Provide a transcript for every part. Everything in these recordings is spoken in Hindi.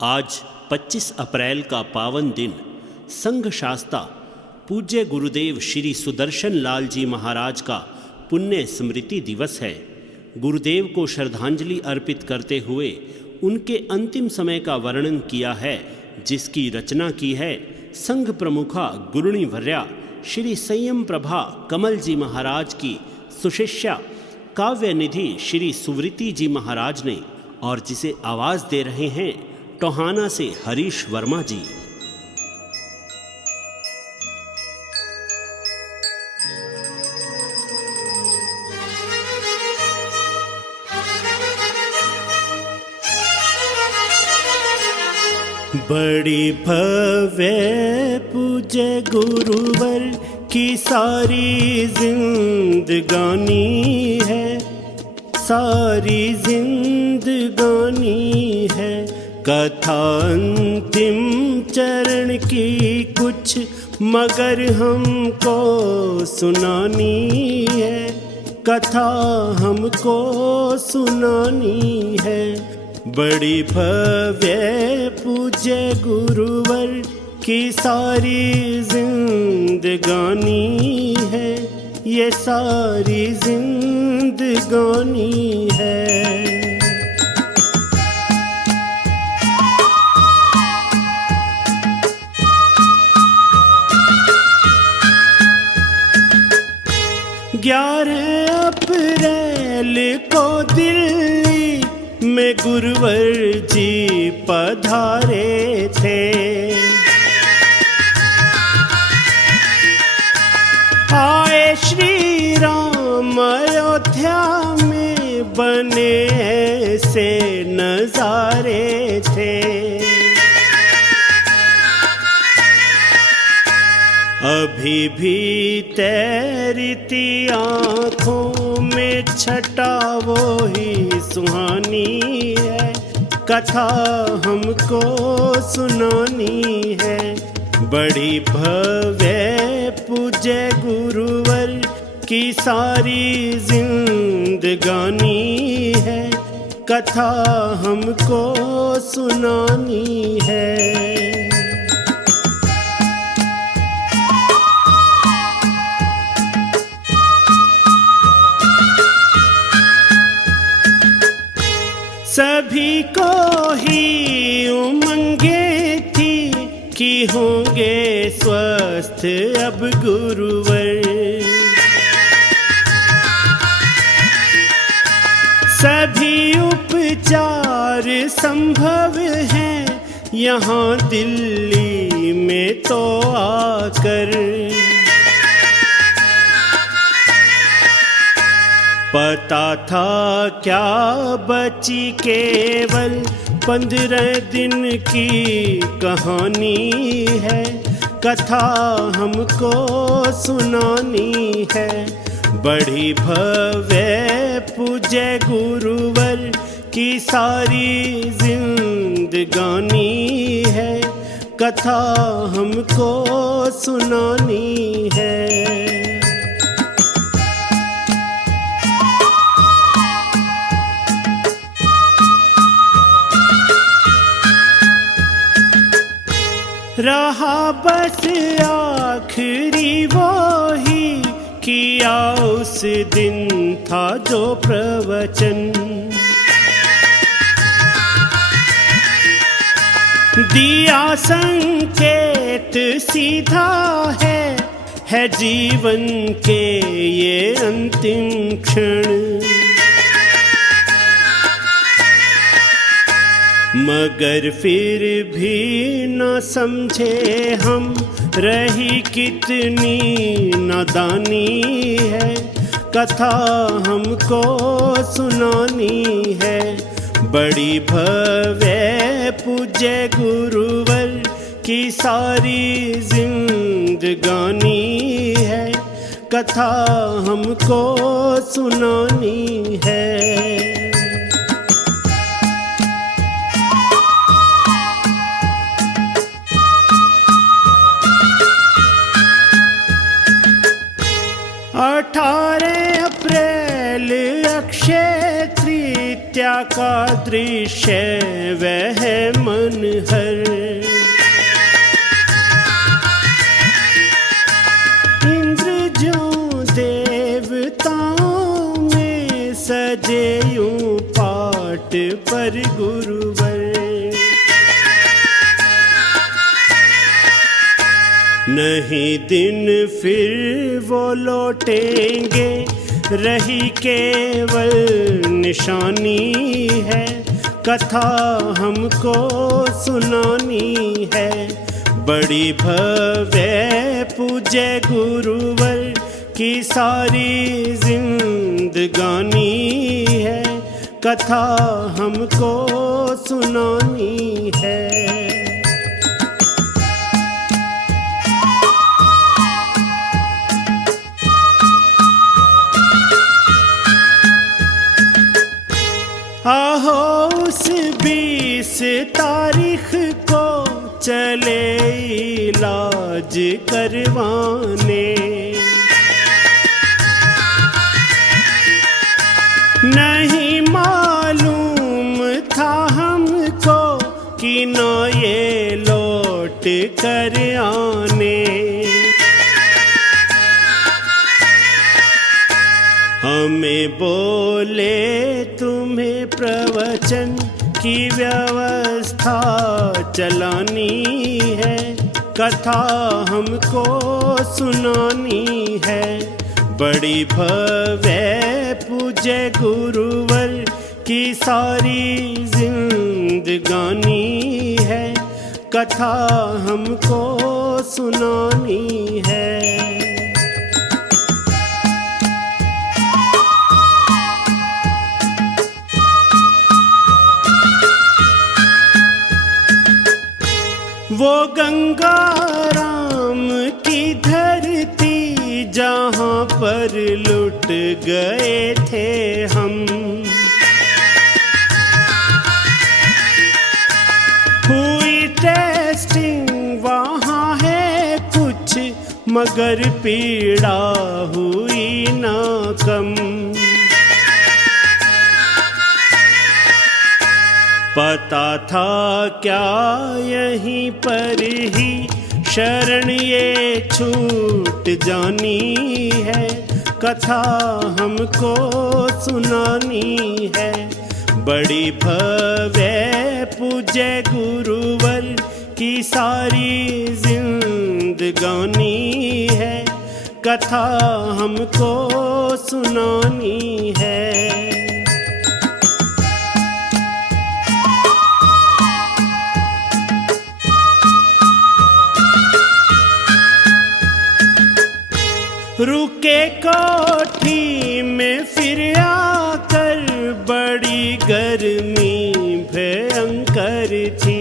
आज 25 अप्रैल का पावन दिन संघ शास्ता पूज्य गुरुदेव श्री सुदर्शन लाल जी महाराज का पुण्य स्मृति दिवस है। गुरुदेव को श्रद्धांजलि अर्पित करते हुए उनके अंतिम समय का वर्णन किया है, जिसकी रचना की है संघ प्रमुखा गुरुणी वर्या श्री संयम प्रभा कमल जी महाराज की सुशिष्या काव्य निधि श्री सुवृति जी महाराज ने, और जिसे आवाज दे रहे हैं टोहाना से हरीश वर्मा जी। बड़ी भव्य पूज्य गुरुवर की सारी जिंदगानी है, सारी जिंदगानी है। कथा अंतिम चरण की कुछ मगर हमको सुनानी है, कथा हमको सुनानी है। बड़ी भव्य पूज्य गुरुवर की सारी जिंदगानी है, ये सारी जिंदगानी है। ग्यारह अप्रैल को दिल्ली में गुरुवर जी पधारे थे। आए श्री राम अयोध्या में बने ऐसे नजारे थे। अभी भी तैरती आँखों में छटा वो ही सुहानी है, कथा हमको सुनानी है। बड़ी भव्य पूज्य गुरुवर की सारी जिंदगानी है, कथा हमको सुनानी है। सभी को ही उमंगे थी कि होंगे स्वस्थ अब गुरुवर। सभी उपचार संभव हैं यहाँ दिल्ली में तो आकर। पता था क्या बची केवल 15 दिन की कहानी है, कथा हमको सुनानी है। बड़ी भव्य पूज्य गुरुवर की सारी जिंदगानी है, कथा हमको सुनानी है। रहा बस आखिरी वो ही किया उस दिन था जो प्रवचन। दिया संकेत सीधा है जीवन के ये अंतिम क्षण। मगर फिर भी न समझे हम रही कितनी नादानी है, कथा हमको सुनानी है। बड़ी भव्य पूज्य गुरुवर की सारी जिंदगानी है, कथा हमको सुनानी है। अठारह अप्रैल अक्षय तृतीया विद्या का दृश्य वह मनहर। इंद्र ज्यों देवताओं में सजे यूं पाट पर गुरुवर। नहीं दिन फिर वो लौटेंगे, रही केवल निशानी है। कथा हमको सुनानी है, बड़ी भव्य पूज्य गुरुवर की सारी जिंदगानी है। कथा हमको सुनानी है। आहो उस 20 तारीख को चले इलाज करवाने। नहीं मालूम था हमको कि न ये लौट कर आने। हमें बोले तुम्हें प्रवचन की व्यवस्था चलानी है। कथा हमको सुनानी है, बड़ी भव्य पूज्य गुरुवर की सारी जिंदगानी है। कथा हमको सुनानी है। वो गंगाराम की धरती जहाँ पर लुट गए थे हम। हुई टेस्टिंग वहाँ है कुछ, मगर पीड़ा हुई ना कम। पता था क्या यहीं पर ही शरण ये छूट जानी है। कथा हमको सुनानी है, बड़ी भव्य पूज्य गुरुवर की सारी जिंदगानी है। कथा हमको सुनानी है। रुके कोठी में फिर आकर, बड़ी गर्मी भयंकर थी।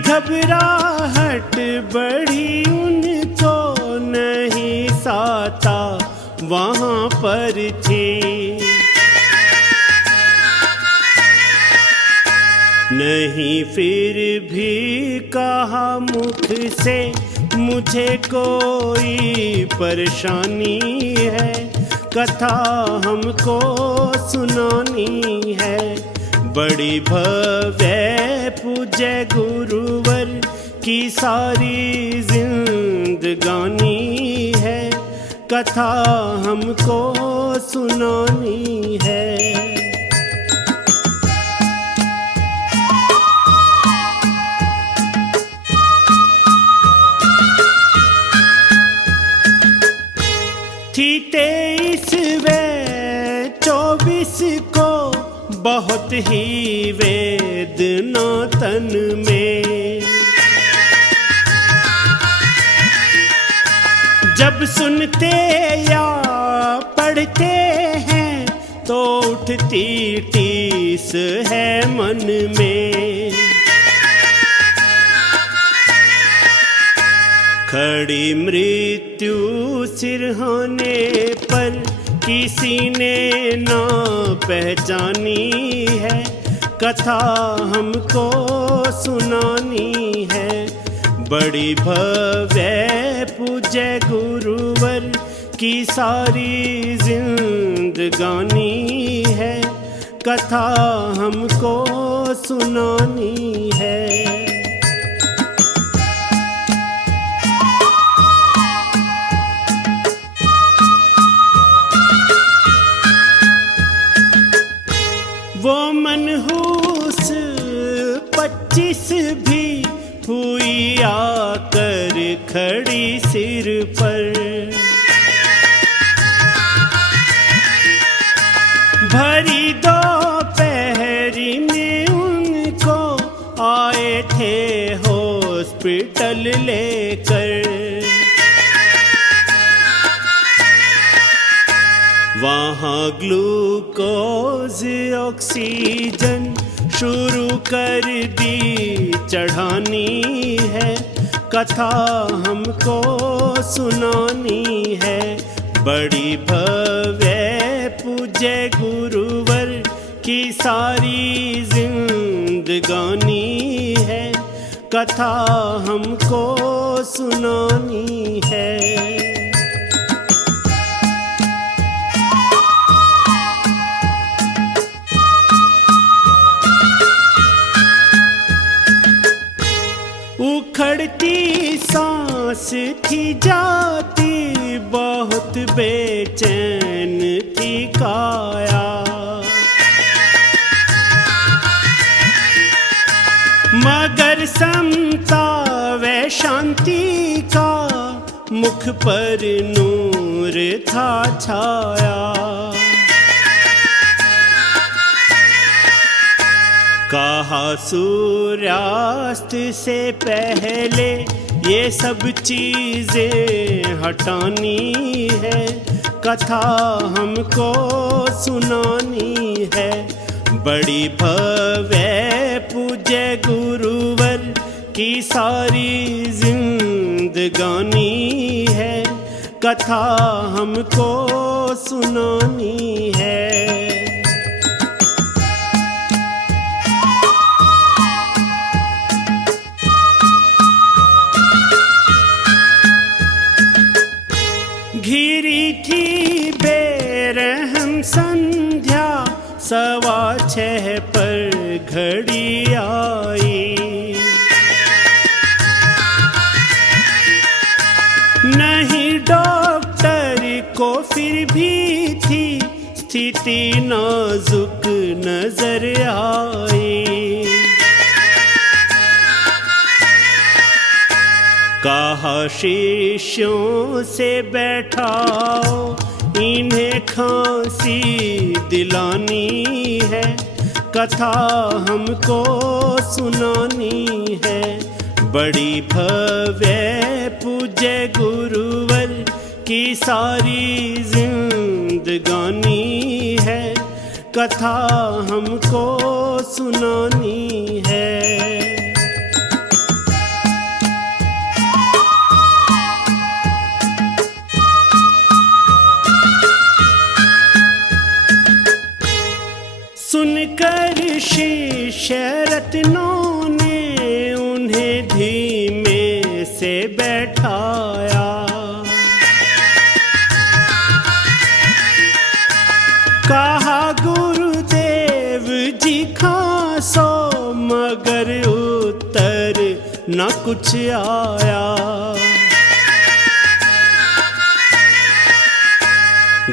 घबराहट बढ़ी उनको, नहीं साता वहाँ पर थी। नहीं फिर भी कहा मुख से मुझे कोई परेशानी है। कथा हमको सुनानी है, बड़ी भव्य पूज्य गुरुवर की सारी जिंदगानी है। कथा हमको सुनानी है। थी 23/24 को बहुत ही वेदना तन में। जब सुनते या पढ़ते हैं तो उठती टीस है मन में। खड़ी मृत्यु सिरहाने पर किसी ने ना पहचानी है। कथा हमको सुनानी है, बड़ी भव्य पूज्य गुरुवर की सारी जिंदगानी है, कथा हमको सुनानी है। वो मनहूस 25 भी हुई आकर खड़ी सिर पर, भरी दोपहरी में उनको आए थे हॉस्पिटल लेकर। वहाँ ग्लूकोज ऑक्सीजन शुरू कर दी चढ़ानी है, कथा हमको सुनानी है। बड़ी भव्य पूज्य गुरुवर की सारी जिंदगानी है, कथा हमको सुनानी है। उखड़ती सांस थी जाती, बहुत बेचैन थी काया। मगर समता व शांति का मुख पर नूर था छाया। कहा सूर्यास्त से पहले ये सब चीजें हटानी है, कथा हमको सुनानी है। बड़ी भव्य पूज्य गुरुवर की सारी जिंदगानी है, कथा हमको सुनानी है। घिरी थी बेरहम संध्या, 6:15 पर घड़ी आई। नहीं डॉक्टर को फिर भी थी स्थिति नाजुक नजर आई। कहा शिष्यों से बैठाओ, इन्हें खांसी दिलानी है, कथा हमको सुनानी है। बड़ी भव्य पूज्य गुरुवर की सारी जिंदगानी है, कथा हमको सुनानी है। सुनकर शिष्य रत्नों ने उन्हें धीमे से बैठाया। कहा गुरुदेव जी खांसो, मगर उत्तर न कुछ आया।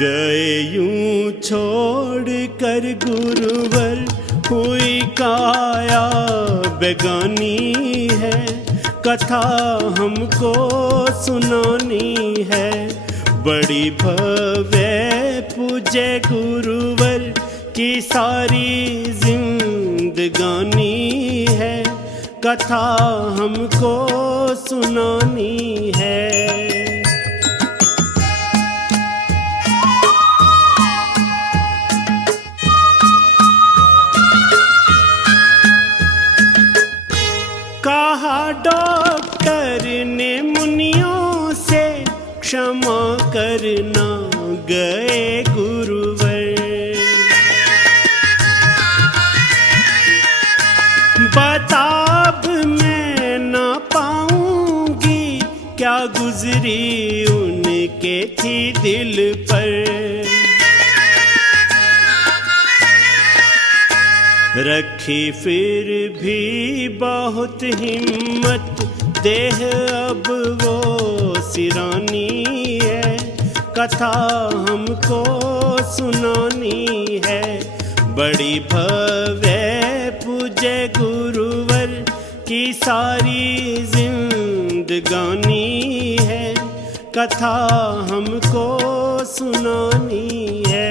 गए यूं छोड़ कर गुरुवर, हुई काया बेगानी है, कथा हमको सुनानी है। बड़ी भव्य पूज्य गुरुवर की सारी जिंदगानी है, कथा हमको सुनानी है। कहा डॉक्टर ने मुनियों से, क्षमा करना गए गुरुवर। बताब मैं ना पाऊंगी क्या गुजरी उनकी जिनके थी दिल पर। रखी फिर भी बहुत हिम्मत, देह अब वो सिरानी है, कथा हमको सुनानी है। बड़ी भव्य पूज्य गुरुवर की सारी जिंदगानी है, कथा हमको सुनानी है।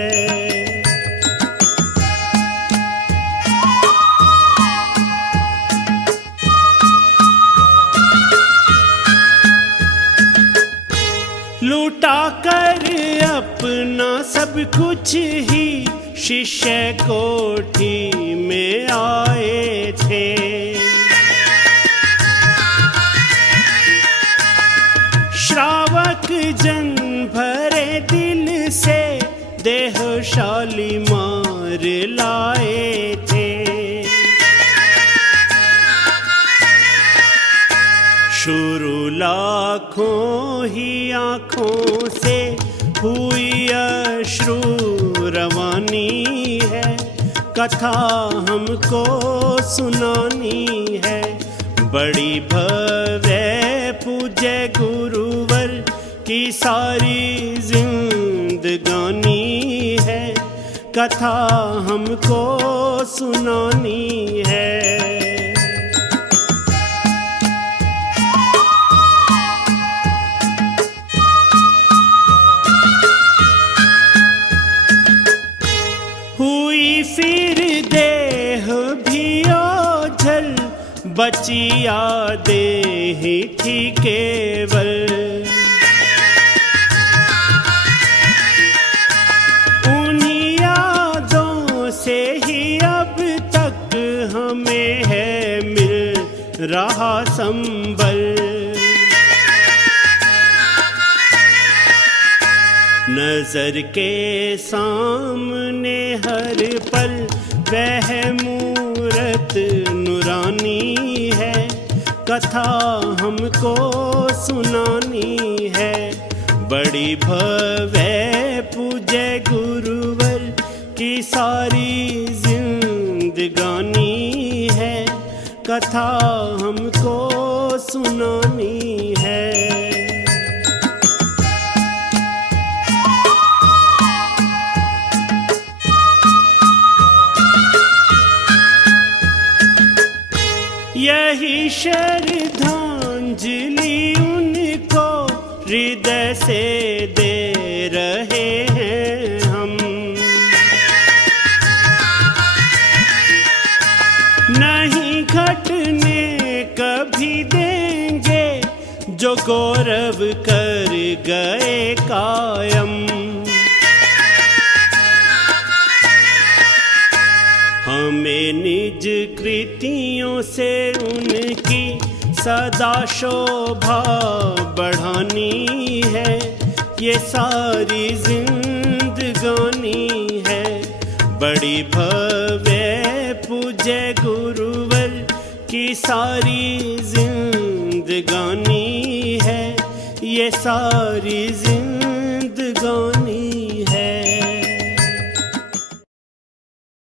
लूटा कर अपना सब कुछ ही शिष्य कोठी में आए थे। श्रावक जन भरे दिल से देह शालीमार लाए थे। शुरू लाखों ही आँखों से हुई अश्रु रवानी है, कथा हमको सुनानी है। बड़ी भव्य पूज्य गुरुवर की सारी जिंदगानी है, कथा हमको सुनानी है। हुई फिर देह भी ओझल, बची यादें ही थी केवल। उन्हीं यादों से ही अब तक हमें है मिल रहा संबल। नजर के सामने हर पल वह मूरत नूरानी है, कथा हमको सुनानी है। बड़ी भव्य पूज्य गुरुवर की सारी जिंदगानी है, कथा हमको सुनानी है। यही श्रद्धांजलि उनको हृदय से दे रहे हैं हम। नहीं घटने कभी देंगे जो गौरव कर गए कायम। हमें निज कृतियों से उनकी सदा शोभा बढ़ानी है, ये सारी जिंदगानी है। बड़ी भव्य पूज्य गुरुवर की सारी जिंदगानी है, ये सारी जिंदगानी